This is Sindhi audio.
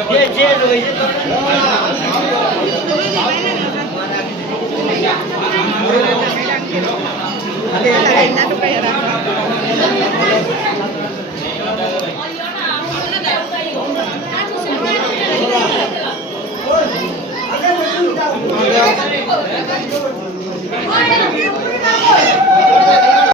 جي جي